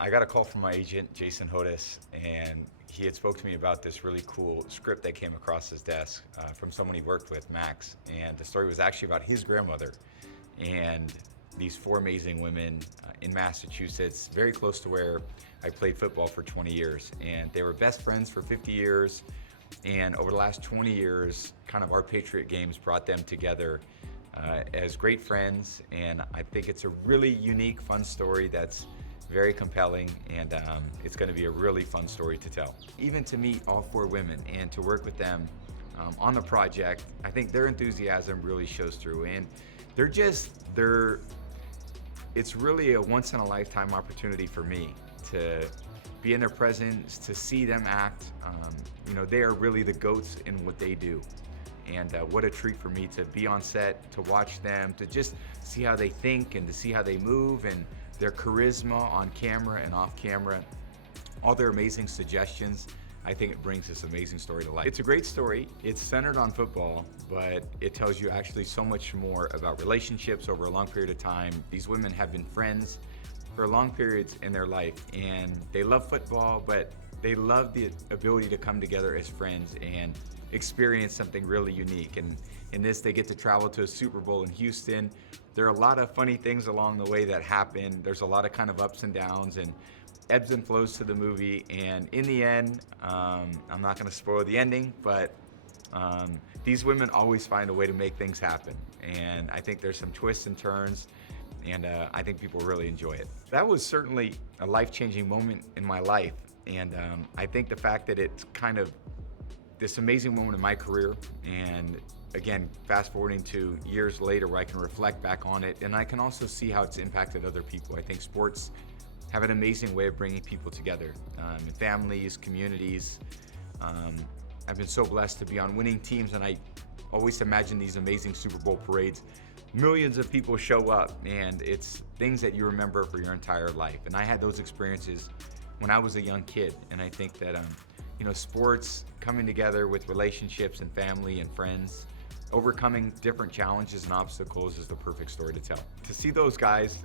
I got a call from my agent, Jason Hodes, and he had spoke to me about this really cool script that came across his desk from someone he worked with, Max. And the story was actually about his grandmother and these four amazing women in Massachusetts, very close to where I played football for 20 years. And they were best friends for 50 years. And over the last 20 years, kind of our Patriot games brought them together as great friends. And I think it's a really unique, fun story that's very compelling, and it's going to be a really fun story to tell. Even to meet all four women and to work with them on the project, I think their enthusiasm really shows through, and it's really a once in a lifetime opportunity for me to be in their presence, to see them act. They are really the GOATs in what they do. And what a treat for me to be on set, to watch them, to just see how they think and to see how they move, and their charisma on camera and off camera, all their amazing suggestions. I think it brings this amazing story to life. It's a great story. It's centered on football, but it tells you actually so much more about relationships over a long period of time. These women have been friends for long periods in their life, and they love football, but they love the ability to come together as friends and experience something really unique. And in this, they get to travel to a Super Bowl in Houston. There are a lot of funny things along the way that happen. There's a lot of kind of ups and downs and ebbs and flows to the movie. And in the end, I'm not gonna spoil the ending, but these women always find a way to make things happen. And I think there's some twists and turns, and I think people really enjoy it. That was certainly a life-changing moment in my life. And I think the fact that it's kind of this amazing moment in my career, and again, fast forwarding to years later where I can reflect back on it, and I can also see how it's impacted other people. I think sports have an amazing way of bringing people together, in families, communities. I've been so blessed to be on winning teams, and I always imagine these amazing Super Bowl parades. Millions of people show up, and it's things that you remember for your entire life. And I had those experiences when I was a young kid, and I think that sports coming together with relationships and family and friends, overcoming different challenges and obstacles is the perfect story to tell. To see those guys,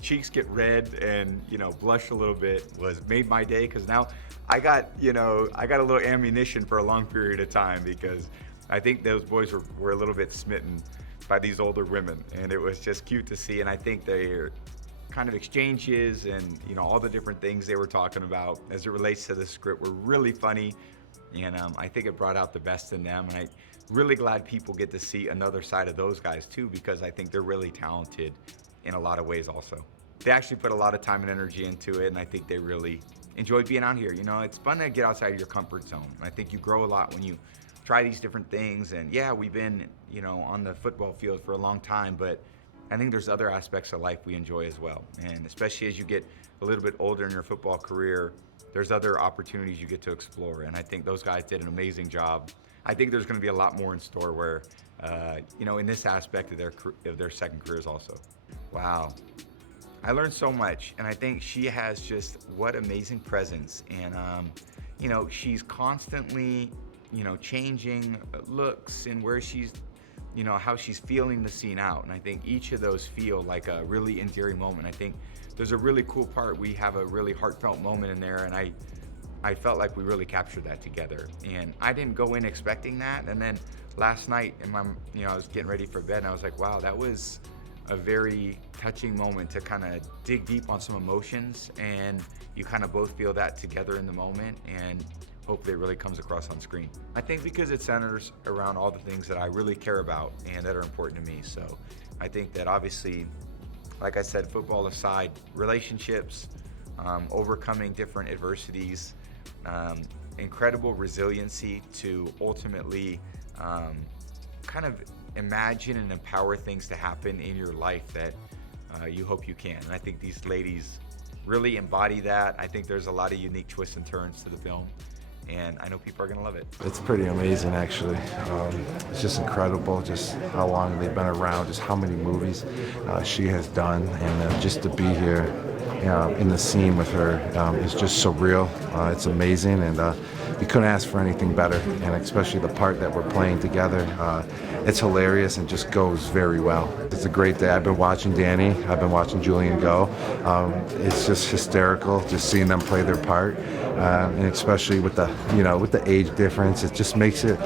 cheeks get red and blush a little bit made my day, because now I got a little ammunition for a long period of time, because I think those boys were a little bit smitten by these older women, and it was just cute to see. And I think their kind of exchanges and all the different things they were talking about as it relates to the script were really funny, and I think it brought out the best in them. And I'm really glad people get to see another side of those guys too, because I think they're really talented in a lot of ways also. They actually put a lot of time and energy into it, and I think they really enjoy being out here. It's fun to get outside of your comfort zone. I think you grow a lot when you try these different things. And yeah, we've been on the football field for a long time, but I think there's other aspects of life we enjoy as well. And especially as you get a little bit older in your football career, there's other opportunities you get to explore. And I think those guys did an amazing job. I think there's going to be a lot more in store where, in this aspect of their second careers also. Wow. I learned so much, and I think she has just what amazing presence. And, she's constantly, changing looks and where she's, how she's feeling the scene out. And I think each of those feel like a really endearing moment. I think there's a really cool part. We have a really heartfelt moment in there, and I felt like we really captured that together. And I didn't go in expecting that. And then last night, I was getting ready for bed, and I was like, wow, that was a very touching moment to kind of dig deep on some emotions, and you kind of both feel that together in the moment, and hopefully it really comes across on screen. I think because it centers around all the things that I really care about and that are important to me. So I think that obviously, like I said, football aside, relationships, overcoming different adversities, incredible resiliency to ultimately kind of imagine and empower things to happen in your life that you hope you can. And I think these ladies really embody that. I think there's a lot of unique twists and turns to the film, and I know people are going to love it. It's pretty amazing, actually. It's just incredible, just how long they've been around, just how many movies she has done, and just to be here in the scene with her is just surreal. It's amazing, and you couldn't ask for anything better, and especially the part that we're playing together. It's hilarious and just goes very well. It's a great day. I've been watching Danny. I've been watching Julian go. It's just hysterical just seeing them play their part, and especially with the age difference, it just makes it,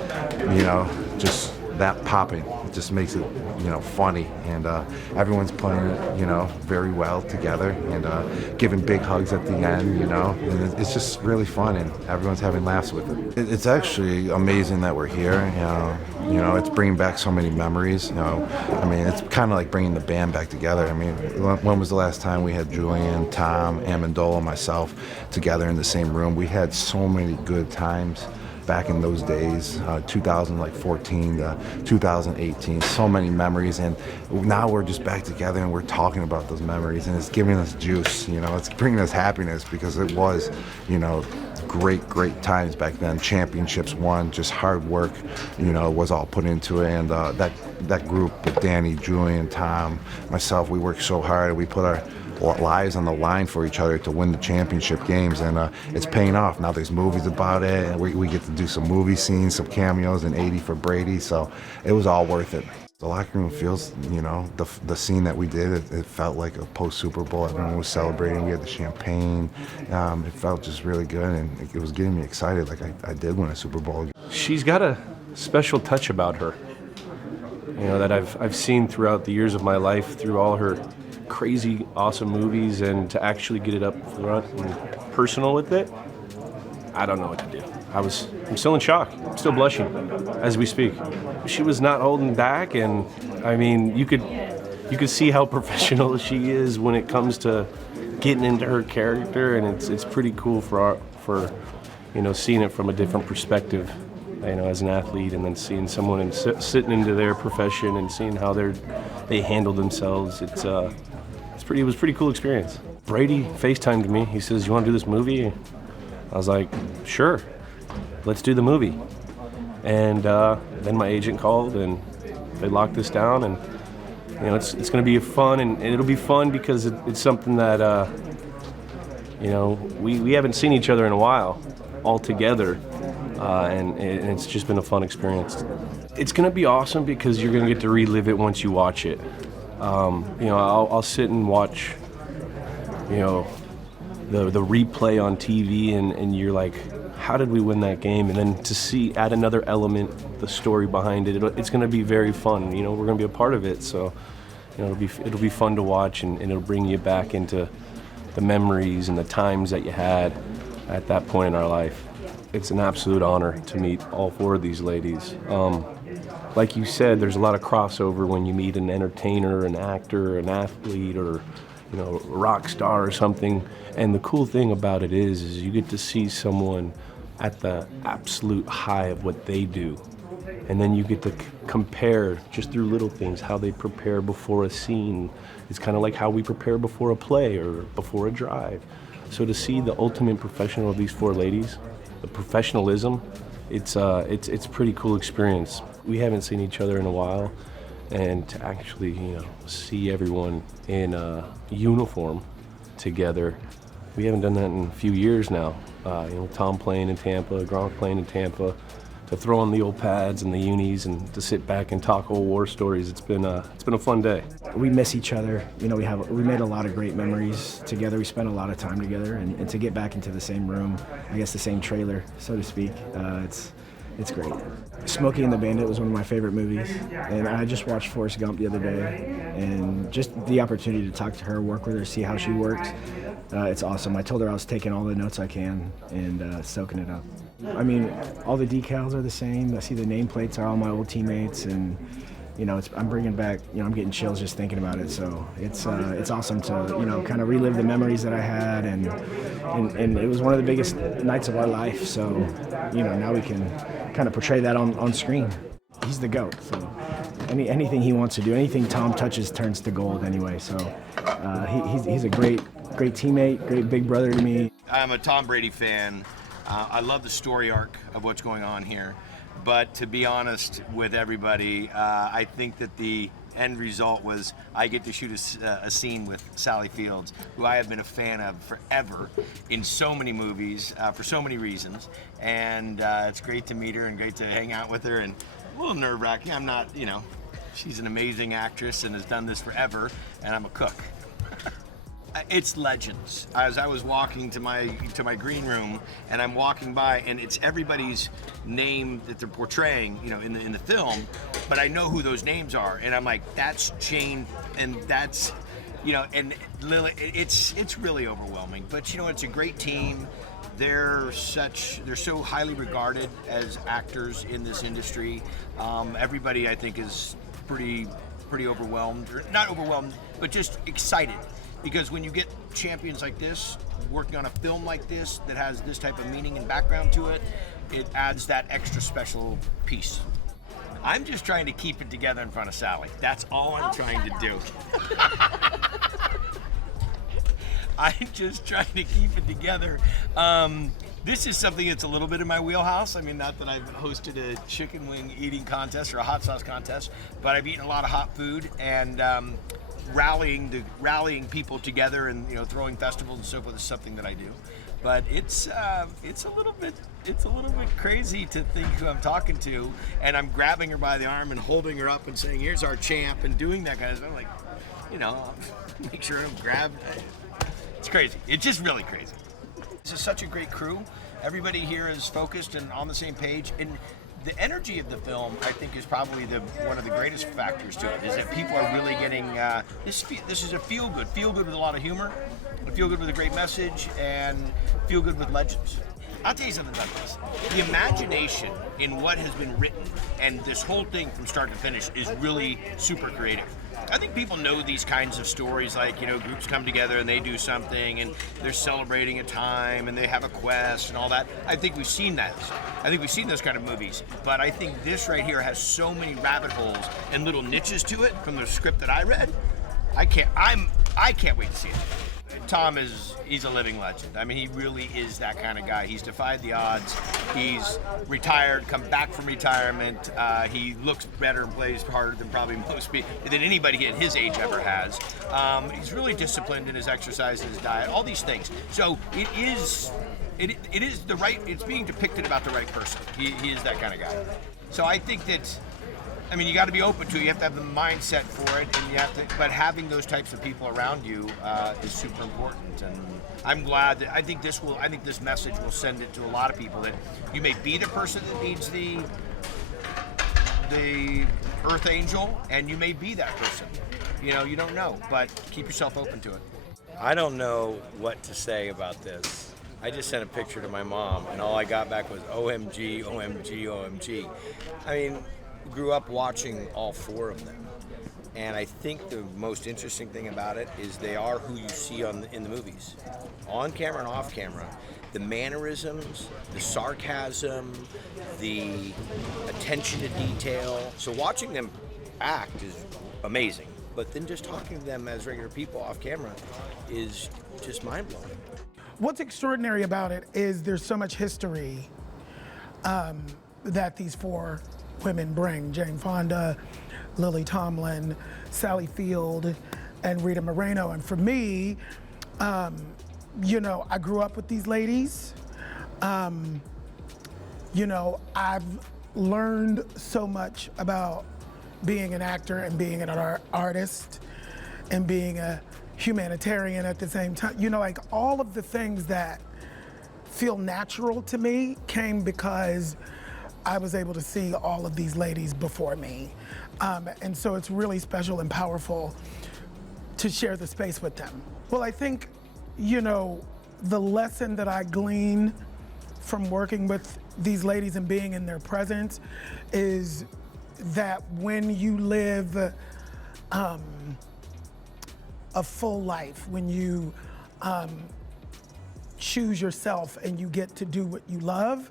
just that popping. It just makes it, funny, and everyone's playing it, very well together, and giving big hugs at the end, and it's just really fun, and everyone's having laughs with it. It's actually amazing that we're here. It's bringing back so many memories. It's kind of like bringing the band back together. When was the last time we had Julian, Tom, Amendola, myself together in the same room? We had so many good times back in those days, 2014 to 2018, so many memories, and now we're just back together and we're talking about those memories, and it's giving us juice, it's bringing us happiness, because it was, great times back then. Championships won, just hard work, was all put into it, and that group with Danny, Julian, Tom, myself, we worked so hard, we put our lives on the line for each other to win the championship games, and it's paying off. Now there's movies about it, and we get to do some movie scenes, some cameos in 80 for Brady, so it was all worth it. The locker room feels, the scene that we did, it felt like a post-Super Bowl. Everyone was celebrating. We had the champagne. It felt just really good, and it was getting me excited like I did win a Super Bowl. She's got a special touch about her, that I've seen throughout the years of my life, through all her crazy, awesome movies, and to actually get it up front and personal with it, I don't know what to do. I'm still in shock. I'm still blushing as we speak. She was not holding back, and you could see how professional she is when it comes to getting into her character, and it's pretty cool for seeing it from a different perspective, as an athlete, and then seeing someone sitting into their profession and seeing how they handle themselves. It was a pretty cool experience. Brady FaceTimed me. He says, "You want to do this movie?" I was like, "Sure, let's do the movie." And then my agent called, and they locked this down, and it's going to be fun, and it'll be fun because it's something that we haven't seen each other in a while all together, and it's just been a fun experience. It's going to be awesome because you're going to get to relive it once you watch it. I'll sit and watch, the replay on TV, and you're like, how did we win that game? And then to add another element, the story behind it, it's going to be very fun. We're going to be a part of it, so it'll be fun to watch, and it'll bring you back into the memories and the times that you had at that point in our life. It's an absolute honor to meet all four of these ladies. Like you said, there's a lot of crossover when you meet an entertainer, an actor, an athlete, or a rock star or something. And the cool thing about it is you get to see someone at the absolute high of what they do. And then you get to compare, just through little things, how they prepare before a scene. It's kind of like how we prepare before a play or before a drive. So to see the ultimate professional of these four ladies, the professionalism, it's a pretty cool experience. We haven't seen each other in a while, and to actually, see everyone in a uniform together, we haven't done that in a few years now. Tom playing in Tampa, Gronk playing in Tampa, to throw on the old pads and the unis and to sit back and talk old war stories. It's been a fun day. We miss each other. We made a lot of great memories together. We spent a lot of time together, and to get back into the same room, I guess the same trailer, so to speak, it's great. Smokey and the Bandit was one of my favorite movies, and I just watched Forrest Gump the other day, and just the opportunity to talk to her, work with her, see how she works, it's awesome. I told her I was taking all the notes I can and soaking it up. All the decals are the same. I see the nameplates are all my old teammates, and I'm bringing back, I'm getting chills just thinking about it. So it's awesome to, kind of relive the memories that I had, and it was one of the biggest nights of our life. So, now we can kind of portray that on screen. He's the GOAT. So anything he wants to do, anything Tom touches turns to gold anyway. So he's a great teammate, great big brother to me. I'm a Tom Brady fan. I love the story arc of what's going on here. But to be honest with everybody, I think that the end result was I get to shoot a scene with Sally Fields, who I have been a fan of forever in so many movies for so many reasons. And it's great to meet her and great to hang out with her, and a little nerve-wracking. I'm not, she's an amazing actress and has done this forever, and I'm a cook. It's legends. As I was walking to my green room, and I'm walking by, and it's everybody's name that they're portraying, in the film, but I know who those names are, and I'm like, that's Jane, and that's, and Lily. It's really overwhelming. But it's a great team. They're so highly regarded as actors in this industry. Everybody, I think, is pretty overwhelmed, or not overwhelmed, but just excited. Because when you get champions like this, working on a film like this that has this type of meaning and background to it, it adds that extra special piece. I'm just trying to keep it together in front of Sally. That's all I'm trying to do. I'm just trying to keep it together. This is something that's a little bit in my wheelhouse. I mean, not that I've hosted a chicken wing eating contest or a hot sauce contest, but I've eaten a lot of hot food, and rallying people together and throwing festivals and so forth is something that I do. But it's a little bit crazy to think who I'm talking to, and I'm grabbing her by the arm and holding her up and saying, "Here's our champ," and doing that kind of stuff. I'm like, make sure I'm grabbed. It's crazy. It's just really crazy. This is such a great crew. Everybody here is focused and on the same page, and the energy of the film, I think, is probably one of the greatest factors to it, is that people are really getting, this is a feel-good with a lot of humor, a feel-good with a great message, and feel-good with legends. I'll tell you something about this. The imagination in what has been written and this whole thing from start to finish is really super creative. I think people know these kinds of stories, like, groups come together and they do something and they're celebrating a time and they have a quest and all that. I think we've seen that. I think we've seen those kind of movies. But I think this right here has so many rabbit holes and little niches to it from the script that I read. I can't wait to see it. Tom he's a living legend. I mean, he really is that kind of guy. He's defied the odds. He's retired, come back from retirement. He looks better and plays harder than probably than anybody at his age ever has. He's really disciplined in his exercise and his diet, all these things. So it is the right, it's being depicted about the right person. He is that kind of guy. So I think that, you got to be open to it. You have to have the mindset for it, and but having those types of people around you is super important. And I'm glad that I think this message will send it to a lot of people, that you may be the person that needs the earth angel, and you may be that person. You don't know, but keep yourself open to it. I don't know what to say about this. I just sent a picture to my mom, and all I got back was OMG, OMG, OMG. Grew up watching all four of them, and I think the most interesting thing about it is they are who you see in the movies, on camera and off camera. The mannerisms, the sarcasm, the attention to detail. So watching them act is amazing, but then just talking to them as regular people off camera is just mind-blowing. What's extraordinary about it is there's so much history that these four women bring: Jane Fonda, Lily Tomlin, Sally Field, and Rita Moreno. And for me, I grew up with these ladies. I've learned so much about being an actor and being an artist and being a humanitarian at the same time. All of the things that feel natural to me came because I was able to see all of these ladies before me. And so it's really special and powerful to share the space with them. Well, I think, the lesson that I glean from working with these ladies and being in their presence is that when you live a full life, when you choose yourself and you get to do what you love,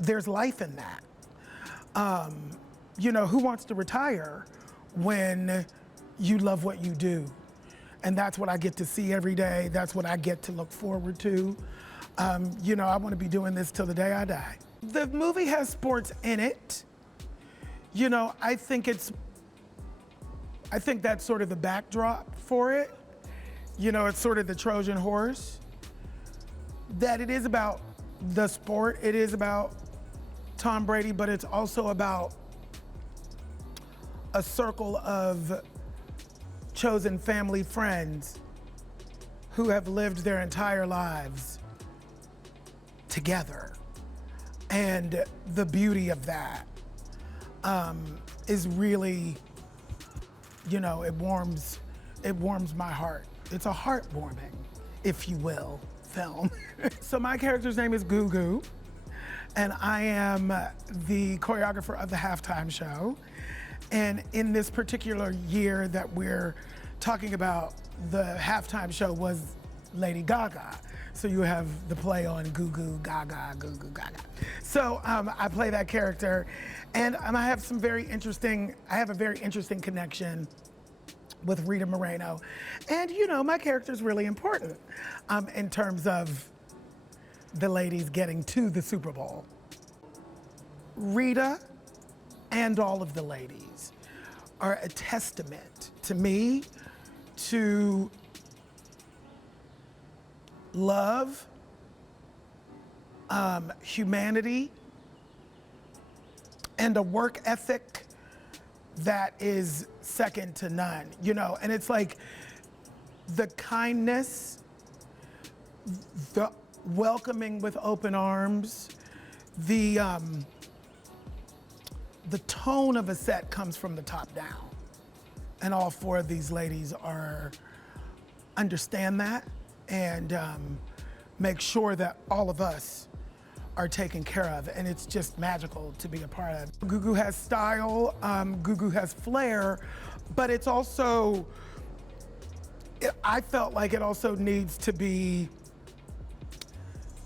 there's life in that. Who wants to retire when you love what you do? And that's what I get to see every day. That's what I get to look forward to. You know, I want to be doing this till the day I die. The movie has sports in it. You know, I think that's sort of the backdrop for it. You know, it's sort of the Trojan horse. That it is about the sport, it is about Tom Brady, but it's also about a circle of chosen family friends who have lived their entire lives together. And the beauty of that is really, you know, it warms my heart. It's a heartwarming, if you will, film. So my character's name is Gugu, and I am the choreographer of the halftime show. And in this particular year that we're talking about, the halftime show was Lady Gaga. So you have the play on Gugu Gaga, Gugu Gaga. So I play that character, and I have a very interesting connection with Rita Moreno. And you know, my character's really important in terms of the ladies getting to the Super Bowl. Rita and all of the ladies are a testament to me, to love, humanity, and a work ethic that is second to none, you know. And it's like the kindness, the welcoming with open arms, the tone of a set comes from the top down. And all four of these ladies understand that and make sure that all of us are taken care of, and it's just magical to be a part of. Gugu has style, Gugu has flair, but it's also, I felt like it also needs to be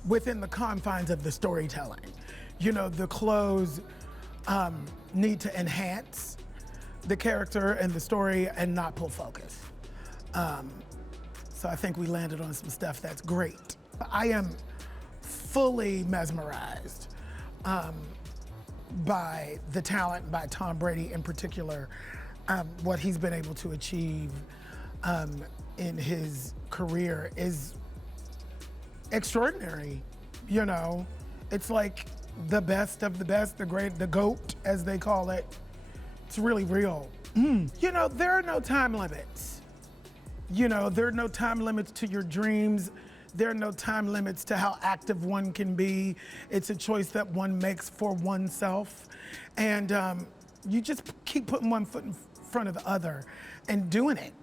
within the confines of the storytelling. You know, the clothes need to enhance the character and the story and not pull focus. So I think we landed on some stuff that's great. I am fully mesmerized by the talent, by Tom Brady in particular, what he's been able to achieve in his career is extraordinary. You know, it's like the best of the best, the great, the GOAT, as they call it. It's really real. You know, there are no time limits. You know, there are no time limits to your dreams. There are no time limits to how active one can be. It's a choice that one makes for oneself. And you just keep putting one foot in front of the other and doing it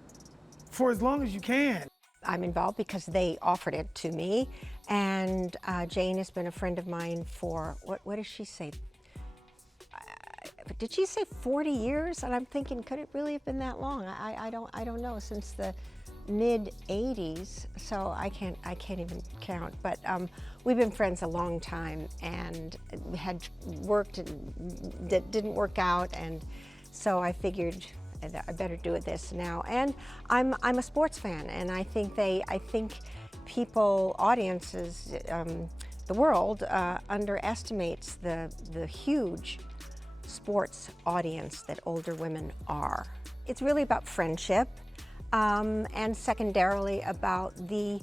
for as long as you can. I'm involved because they offered it to me. And Jane has been a friend of mine for, what does she say? Did she say 40 years? And I'm thinking, could it really have been that long? I don't know, since the mid 80s, so I can't even count. But we've been friends a long time, and had worked and didn't work out, and so I figured I better do this now. And I'm a sports fan, and I think people, audiences, the world underestimates the huge sports audience that older women are. It's really about friendship. And secondarily about the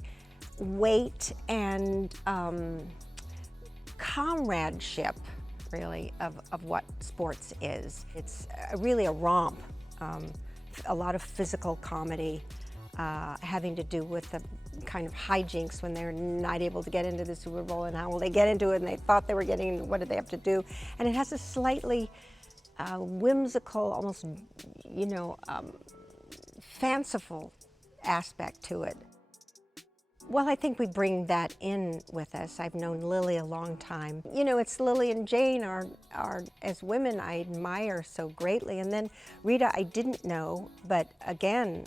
weight and comradeship, really, of what sports is. It's really a romp, a lot of physical comedy, having to do with the kind of hijinks when they're not able to get into the Super Bowl, and how will they get into it, and they thought they were getting, what did they have to do? And it has a slightly whimsical, almost, you know, fanciful aspect to it. Well, I think we bring that in with us. I've known Lily a long time. You know, it's Lily and Jane are as women, I admire so greatly. And then Rita, I didn't know, but again,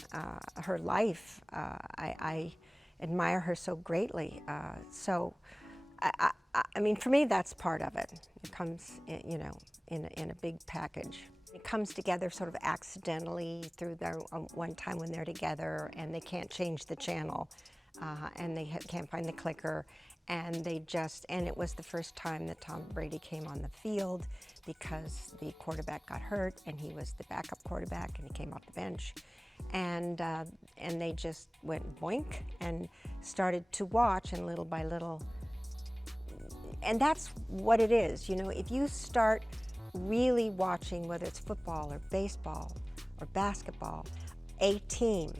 her life, I admire her so greatly. So, I mean, for me, that's part of it. It comes, you know, in a big package. It comes together sort of accidentally through their one time when they're together and they can't change the channel. and they can't find the clicker, and it was the first time that Tom Brady came on the field because the quarterback got hurt, and he was the backup quarterback, and he came off the bench, and they just went boink and started to watch, and little by little, and that's what it is, you know, if you start really watching, whether it's football or baseball or basketball, a team,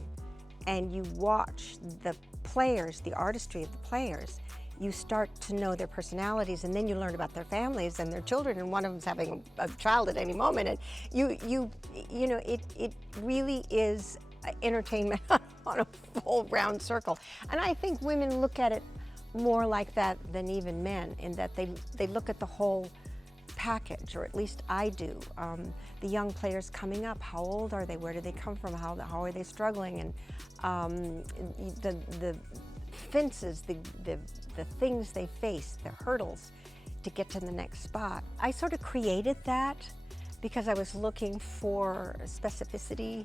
and you watch the players, the artistry of the players, you start to know their personalities, and then you learn about their families and their children, and one of them's having a child at any moment, and you know, it really is entertainment on a full round circle. And I think women look at it more like that than even men, in that they look at the whole package, or at least I do. The young players coming up, how old are they? Where do they come from? How are they struggling? And the fences, the things they face, the hurdles to get to the next spot. I sort of created that because I was looking for specificity.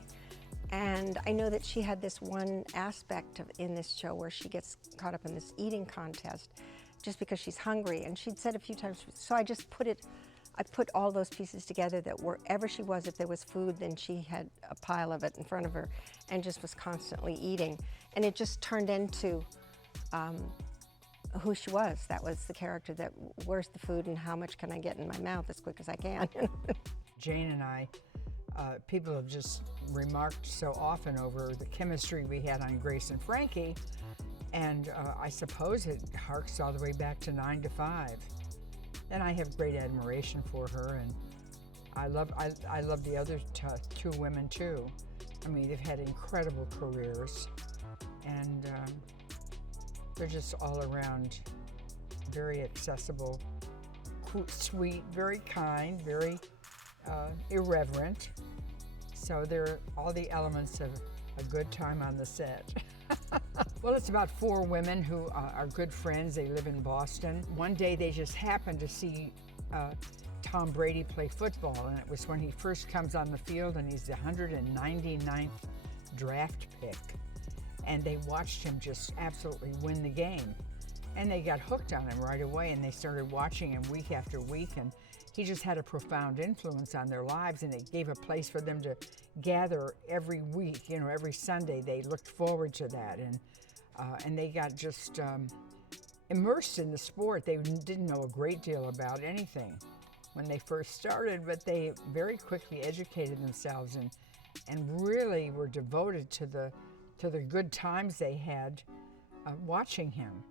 And I know that she had this one aspect in this show where she gets caught up in this eating contest just because she's hungry. And she'd said a few times, so I put all those pieces together, that wherever she was, if there was food, then she had a pile of it in front of her and just was constantly eating. And it just turned into who she was. That was the character, that where's the food and how much can I get in my mouth as quick as I can. Jane and I, people have just remarked so often over the chemistry we had on Grace and Frankie, and I suppose it harks all the way back to 9 to 5. And I have great admiration for her, and I love the other two women too. I mean, they've had incredible careers, and they're just all around very accessible, sweet, very kind, very irreverent. So they're all the elements of a good time on the set. Well, it's about 4 women who are good friends. They live in Boston. One day they just happened to see Tom Brady play football, and it was when he first comes on the field, and he's the 199th draft pick. And they watched him just absolutely win the game. And they got hooked on him right away, and they started watching him week after week, and he just had a profound influence on their lives, and it gave a place for them to gather every week. You know, every Sunday they looked forward to that, and they got just immersed in the sport. They didn't know a great deal about anything when they first started, but they very quickly educated themselves and really were devoted to the good times they had watching him.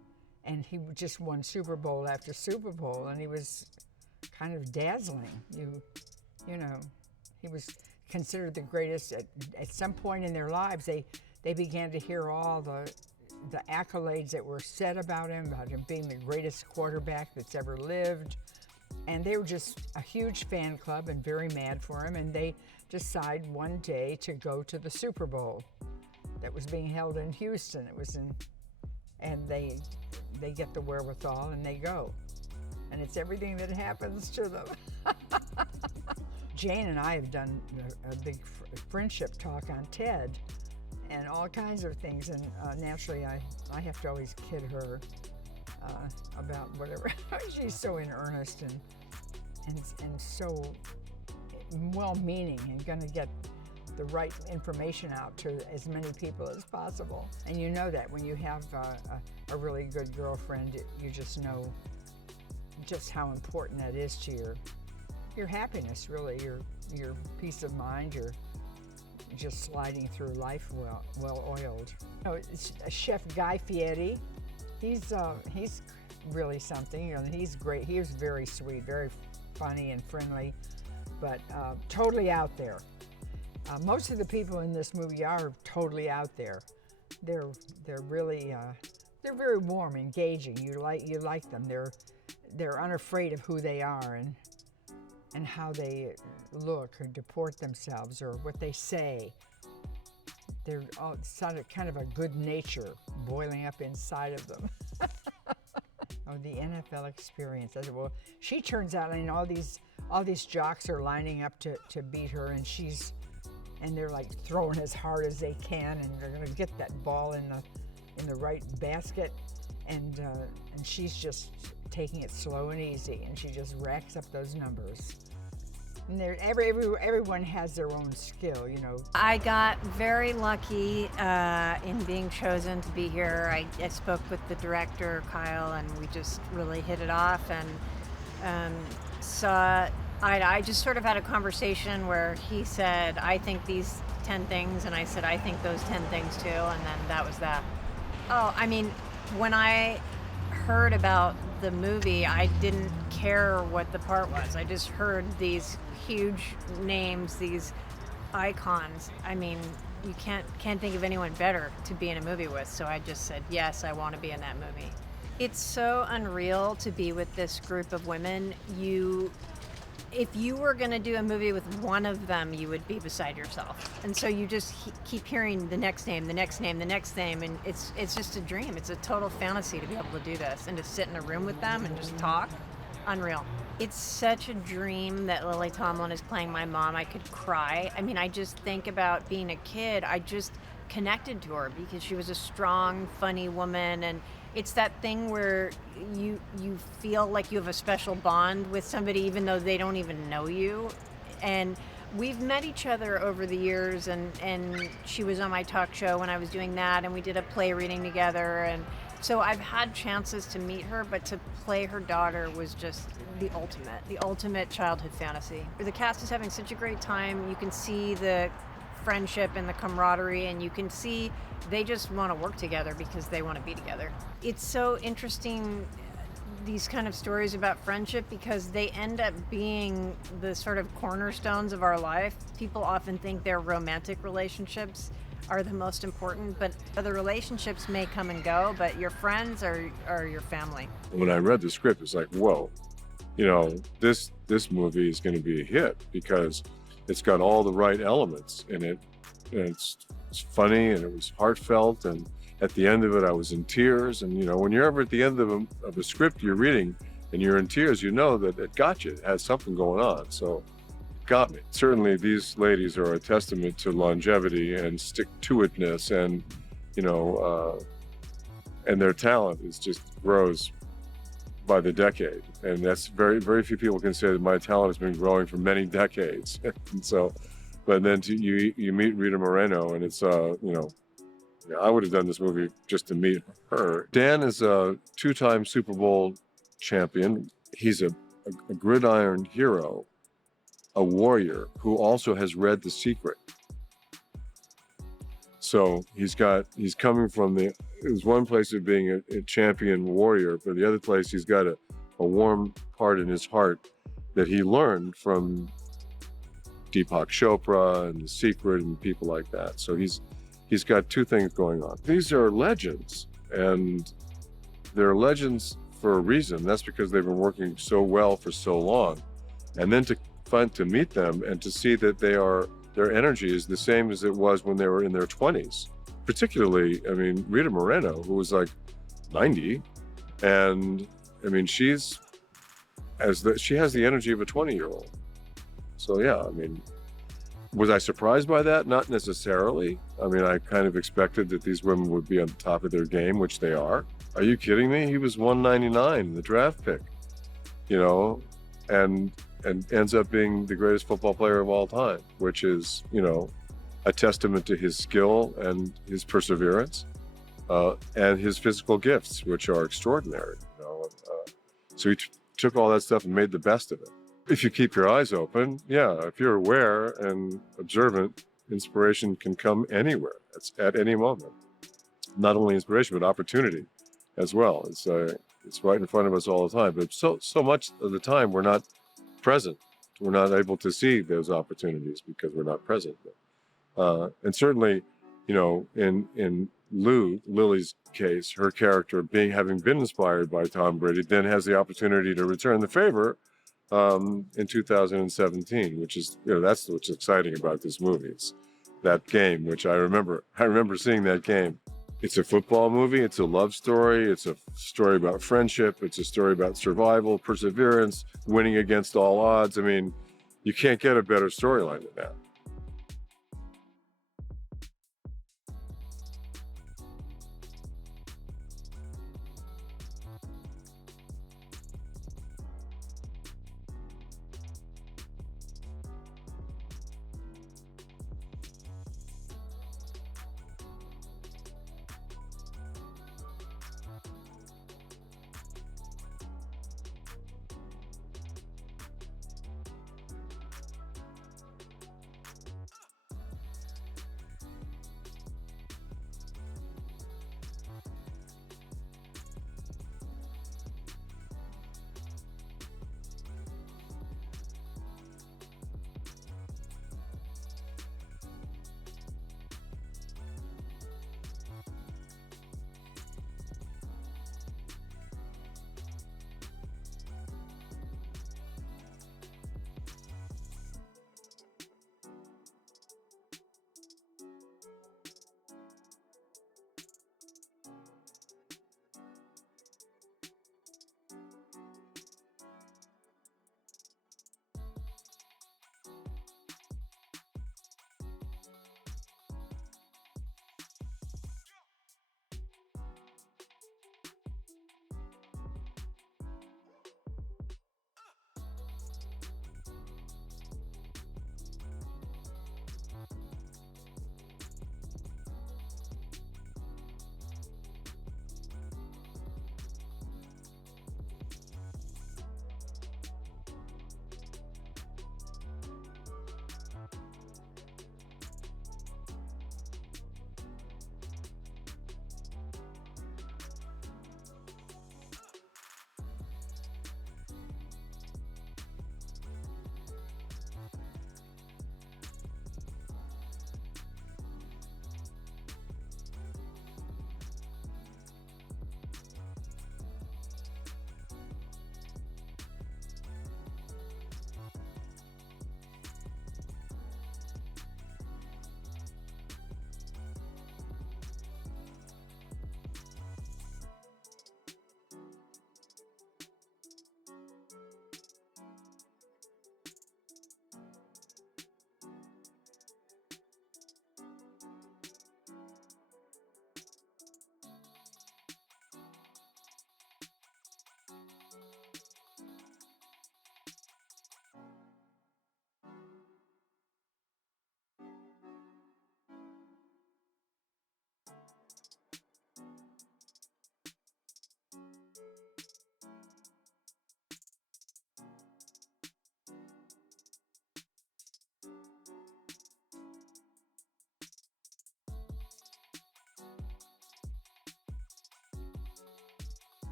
And he just won Super Bowl after Super Bowl, and he was kind of dazzling. You know, he was considered the greatest. At some point in their lives, they began to hear all the accolades that were said about him being the greatest quarterback that's ever lived. And they were just a huge fan club and very mad for him, and they decide one day to go to the Super Bowl that was being held in Houston. And they get the wherewithal and they go. And it's everything that happens to them. Jane and I have done a big friendship talk on TED and all kinds of things, and naturally I have to always kid her about whatever. She's so in earnest and so well-meaning and gonna get the right information out to as many people as possible. And you know that when you have a really good girlfriend, you just know just how important that is to your happiness, really, your peace of mind, your just sliding through life well-oiled. You know, it's Chef Guy Fieri. He's really something, and he's great. He was very sweet, very funny and friendly, but totally out there. Most of the people in this movie are totally out there. They're really they're very warm, engaging. You like them. They're unafraid of who they are and how they look or deport themselves or what they say. They're all kind of a good nature boiling up inside of them. Oh, the NFL experience. I said, well, she turns out, I mean, all these jocks are lining up to beat her, and they're like throwing as hard as they can, and they're gonna get that ball in the right basket, and she's just taking it slow and easy, and she just racks up those numbers. And everyone has their own skill, you know. I got very lucky in being chosen to be here. I spoke with the director, Kyle, and we just really hit it off, and saw eye to eye. Just sort of had a conversation where he said, I think these 10 things, and I said, I think those 10 things too, and then that was that. Oh, I mean, when I heard about the movie, I didn't care what the part was. I just heard these huge names, these icons. I mean, you can't think of anyone better to be in a movie with, so I just said, yes, I want to be in that movie. It's so unreal to be with this group of women. If you were going to do a movie with one of them, you would be beside yourself. And so you just keep hearing the next name, the next name, the next name, and it's just a dream. It's a total fantasy to be able to do this and to sit in a room with them and just talk. Unreal. It's such a dream that Lily Tomlin is playing my mom. I could cry. I mean, I just think about being a kid. I just connected to her because she was a strong, funny woman, and it's that thing where you feel like you have a special bond with somebody even though they don't even know you. And we've met each other over the years, and she was on my talk show when I was doing that, and we did a play reading together, and so I've had chances to meet her, but to play her daughter was just the ultimate childhood fantasy. The cast is having such a great time. You can see the friendship and the camaraderie, and you can see they just want to work together because they want to be together. It's so interesting, these kind of stories about friendship, because they end up being the sort of cornerstones of our life. People often think their romantic relationships are the most important, but other relationships may come and go, but your friends are your family. When I read the script, it's like, whoa, you know, this movie is going to be a hit because it's got all the right elements in it. And it's funny, and it was heartfelt, and at the end of it I was in tears. And you know, when you're ever at the end of a script you're reading and you're in tears, you know that it got you. It has something going on. So it got me. Certainly these ladies are a testament to longevity and stick-to-itness, and you know, and their talent is just grows by the decade. And that's very, very few people can say that my talent has been growing for many decades. And so, but then you meet Rita Moreno, and it's you know, I would have done this movie just to meet her. Dan is a two-time Super Bowl champion. He's a gridiron hero, a warrior who also has read The Secret. So he's coming from there's one place of being a champion warrior, but the other place he's got a warm part in his heart that he learned from Deepak Chopra and The Secret and people like that. So he's got two things going on. These are legends, and they're legends for a reason. That's because they've been working so well for so long. And then to meet them and to see that their energy is the same as it was when they were in their 20s. Particularly, I mean, Rita Moreno, who was like 90, and I mean, she has the energy of a 20-year-old. So yeah, I mean, was I surprised by that? Not necessarily. I mean, I kind of expected that these women would be on the top of their game, which they are. Are you kidding me? He was 199, the draft pick, you know, and ends up being the greatest football player of all time, which is, you know, a testament to his skill and his perseverance and his physical gifts, which are extraordinary. You know? So he took all that stuff and made the best of it. If you keep your eyes open, yeah, if you're aware and observant, inspiration can come anywhere. It's at any moment. Not only inspiration, but opportunity as well. It's right in front of us all the time. But so much of the time we're not present. We're not able to see those opportunities because we're not present. And certainly, you know, in Lily's case, her character having been inspired by Tom Brady, then has the opportunity to return the favor in 2017, which is, you know, that's what's exciting about this movie. It's that game, which I remember seeing that game. It's a football movie. It's a love story. It's a story about friendship. It's a story about survival, perseverance, winning against all odds. I mean, you can't get a better storyline than that.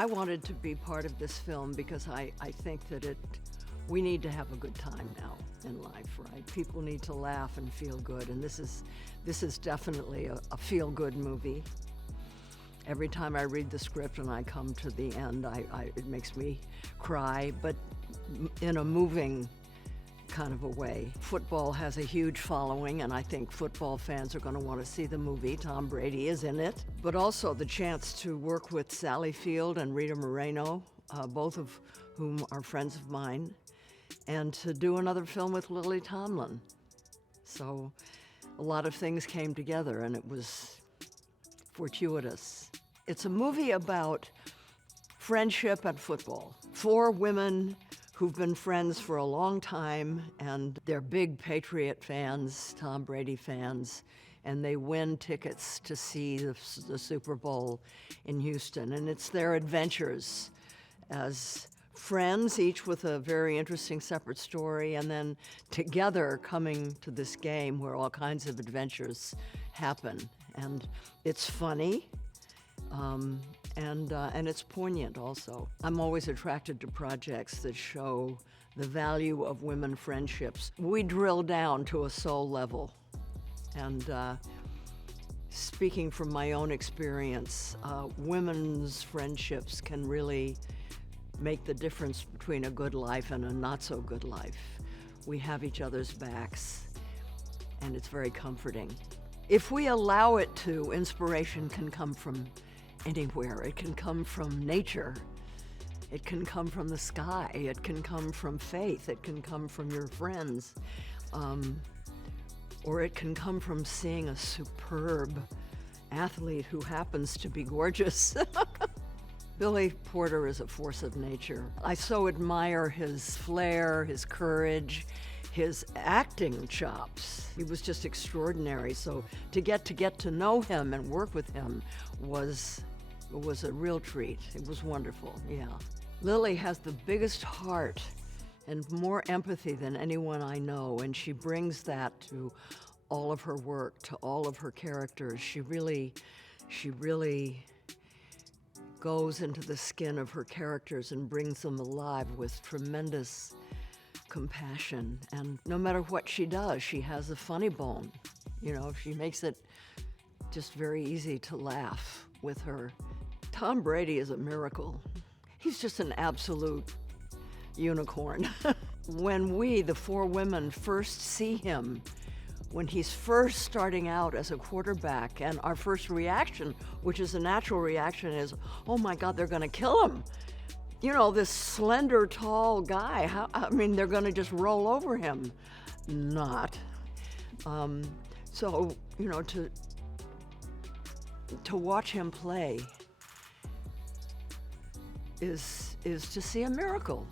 I wanted to be part of this film because I think that we need to have a good time now in life, right? People need to laugh and feel good, and this is definitely a feel-good movie. Every time I read the script and I come to the end, it makes me cry, but in a moving kind of a way. Football has a huge following, and I think football fans are going to want to see the movie. Tom Brady is in it, but also the chance to work with Sally Field and Rita Moreno, both of whom are friends of mine, and to do another film with Lily Tomlin. So a lot of things came together, and it was fortuitous. It's a movie about friendship and football. 4 women who've been friends for a long time, and they're big Patriot fans, Tom Brady fans, and they win tickets to see the Super Bowl in Houston. And it's their adventures as friends, each with a very interesting separate story, and then together coming to this game where all kinds of adventures happen. And it's funny, and it's poignant also. I'm always attracted to projects that show the value of women friendships. We drill down to a soul level. And speaking from my own experience, women's friendships can really make the difference between a good life and a not so good life. We have each other's backs, and it's very comforting. If we allow it to, inspiration can come from anywhere. It can come from nature. It can come from the sky. It can come from faith. It can come from your friends. Or it can come from seeing a superb athlete who happens to be gorgeous. Billy Porter is a force of nature. I so admire his flair, his courage, his acting chops. He was just extraordinary. So to get to know him and work with him was a real treat. It was wonderful, yeah. Lily has the biggest heart and more empathy than anyone I know, and she brings that to all of her work, to all of her characters. She really goes into the skin of her characters and brings them alive with tremendous compassion. And no matter what she does, she has a funny bone. You know, she makes it just very easy to laugh with her. Tom Brady is a miracle. He's just an absolute unicorn. When we, the 4 women, first see him, when he's first starting out as a quarterback, and our first reaction, which is a natural reaction, is, oh my God, they're gonna kill him. You know, this slender, tall guy, they're gonna just roll over him. Not. So, you know, to watch him play is to see a miracle.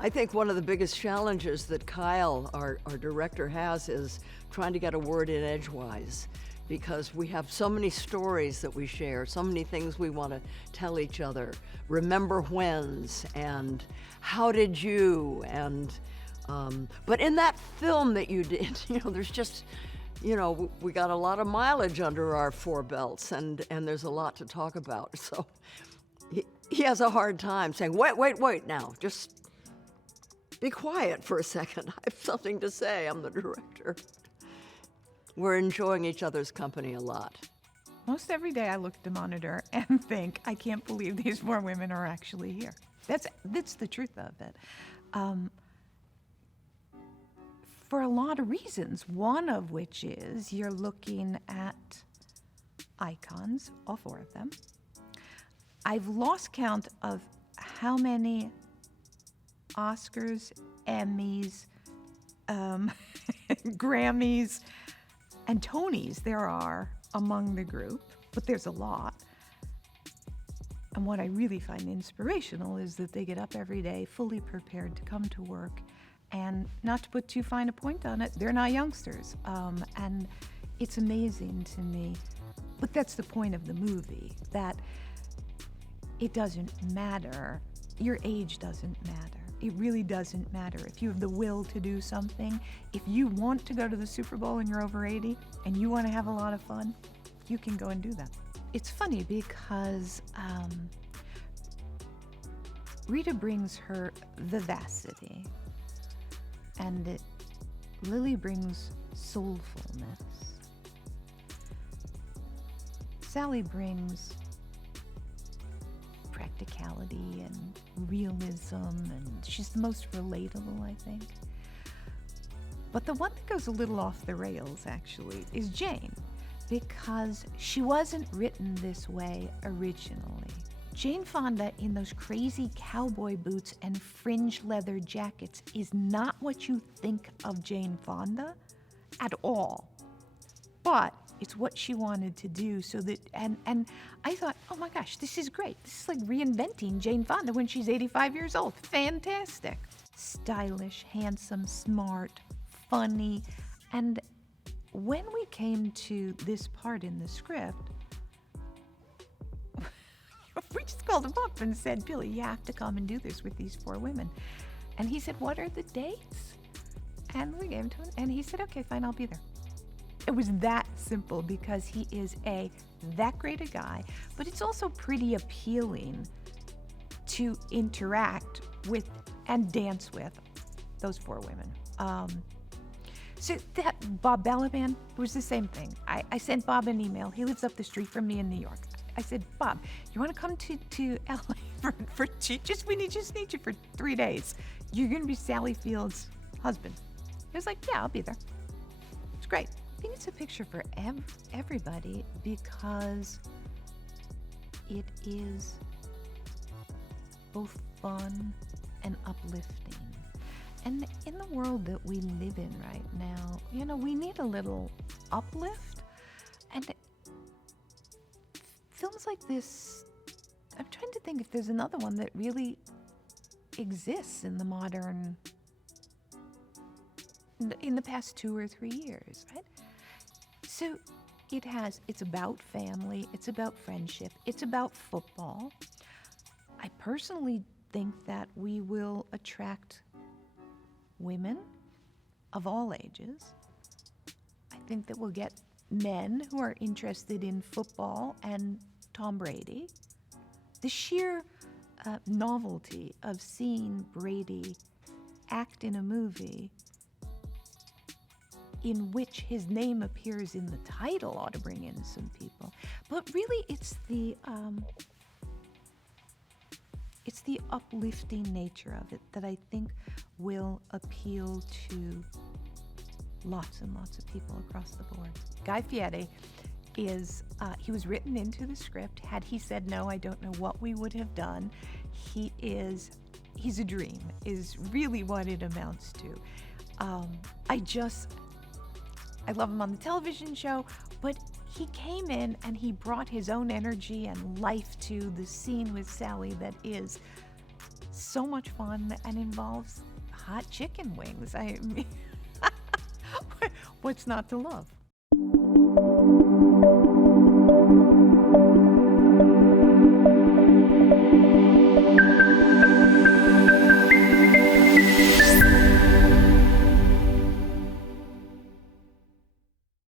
I think one of the biggest challenges that Kyle, our director, has is trying to get a word in edgewise, because we have so many stories that we share, so many things we want to tell each other, remember whens, and how did you, and but in that film that you did, you know, there's just, you know, we got a lot of mileage under our 4 belts, and there's a lot to talk about. So he has a hard time saying, wait now, just be quiet for a second. I have something to say. I'm the director. We're enjoying each other's company a lot. Most every day I look at the monitor and think, I can't believe these 4 women are actually here. That's the truth of it. For a lot of reasons, one of which is you're looking at icons, all 4 of them. I've lost count of how many Oscars, Emmys, Grammys, and Tonys there are among the group, but there's a lot. And what I really find inspirational is that they get up every day fully prepared to come to work, and not to put too fine a point on it, they're not youngsters. And it's amazing to me. But that's the point of the movie, that it doesn't matter. Your age doesn't matter. It really doesn't matter. If you have the will to do something, if you want to go to the Super Bowl and you're over 80 and you want to have a lot of fun, you can go and do that. It's funny because Rita brings her vivacity, and Lily brings soulfulness. Sally brings practicality and realism, and she's the most relatable, I think. But the one that goes a little off the rails, actually, is Jane, because she wasn't written this way originally. Jane Fonda in those crazy cowboy boots and fringe leather jackets is not what you think of Jane Fonda at all. But it's what she wanted to do, so that, and I thought, oh my gosh, this is great. This is like reinventing Jane Fonda when she's 85 years old. Fantastic. Stylish, handsome, smart, funny. And when we came to this part in the script, we just called him up and said, Billy, you have to come and do this with these 4 women. And he said, what are the dates? And we gave him to him, and he said, okay, fine, I'll be there. It was that simple, because he is that great a guy, but it's also pretty appealing to interact with and dance with those 4 women. So that Bob Balaban was the same thing. I sent Bob an email. He lives up the street from me in New York. I said, Bob, you want to come to LA we just need you for 3 days. You're going to be Sally Field's husband. He was like, yeah, I'll be there. It's great. I think it's a picture for everybody, because it is both fun and uplifting. And in the world that we live in right now, we need a little uplift. And films like this, I'm trying to think if there's another one that really exists in the modern, in the past 2 or 3 years, right? So it's about family, it's about friendship, it's about football. I personally think that we will attract women of all ages. I think that we'll get men who are interested in football and Tom Brady. The sheer novelty of seeing Brady act in a movie in which his name appears in the title ought to bring in some people. But really, it's the uplifting nature of it that I think will appeal to lots and lots of people across the board. Guy Fieri is, he was written into the script. Had he said no, I don't know what we would have done. He's a dream, is really what it amounts to. I love him on the television show, but he came in and he brought his own energy and life to the scene with Sally that is so much fun and involves hot chicken wings. I mean, what's not to love?